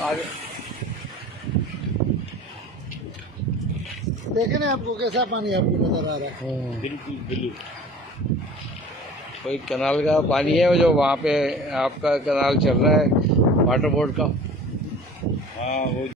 आगे देखे ना आपको कैसा पानी आपको नजर आ रहा है। बिल्कुल बिल्कुल कोई कनाल का पानी है जो वहाँ पे आपका कनाल चल रहा है वाटर बोर्ड का। हाँ वो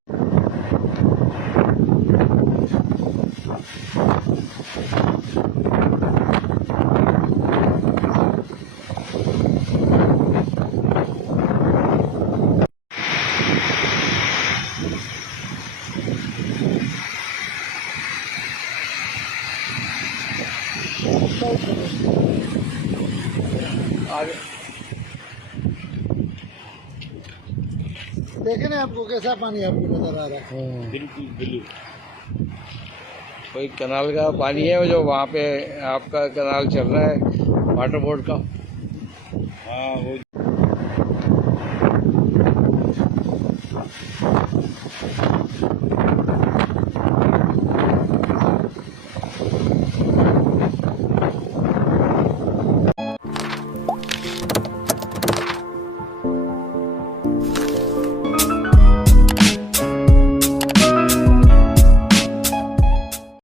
आगे देखे ना आपको कैसा पानी आपको नजर आ रहा है। बिल्कुल बिल्कुल कोई कनाल का पानी है जो वहाँ पे आपका कनाल चल रहा है वाटर बोर्ड का। हाँ वो